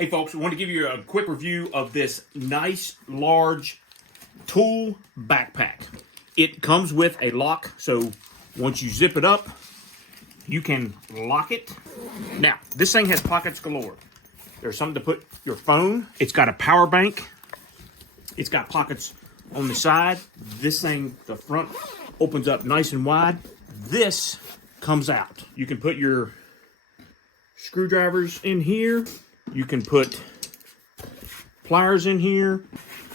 Hey folks, we want to give you a quick review of this nice large tool backpack. It comes with a lock, so once you zip it up, you can lock it. Now, this thing has pockets galore. There's something to put your phone. It's got a power bank. It's got pockets on the side. This thing, the front opens up nice and wide. This comes out. You can put your screwdrivers in here. You can put pliers in here.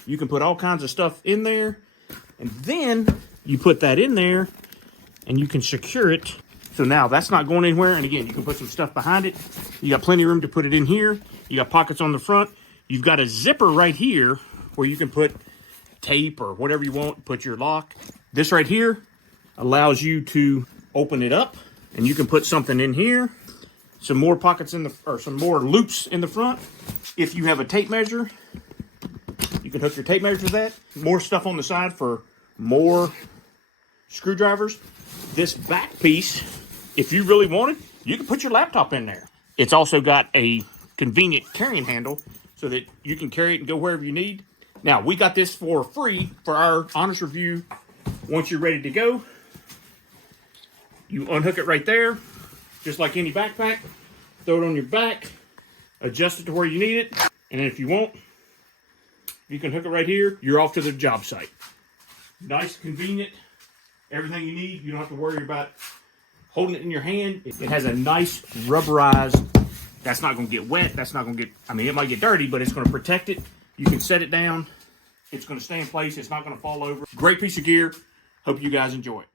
You can put all kinds of stuff in there. And then you put that in there and you can secure it. So now that's not going anywhere. And again, you can put some stuff behind it. You got plenty of room to put it in here. You got pockets on the front. You've got a zipper right here where you can put tape or whatever you want, put your lock. This right here allows you to open it up and you can put something in here. Some more pockets in the, or some more loops in the front. If you have a tape measure, you can hook your tape measure to that. More stuff on the side for more screwdrivers. This back piece, if you really wanted, you can put your laptop in there. It's also got a convenient carrying handle so that you can carry it and go wherever you need. Now, we got this for free for our honest review. Once you're ready to go, you unhook it right there, just like any backpack. Throw it on your back, adjust it to where you need it, and then if you want, you can hook it right here. You're off to the job site. Nice, convenient, everything you need. You don't have to worry about holding it in your hand. It has a nice rubberized, that's not going to get wet. That's not going to get, I mean, it might get dirty, but it's going to protect it. You can set it down. It's going to stay in place. It's not going to fall over. Great piece of gear. Hope you guys enjoy it.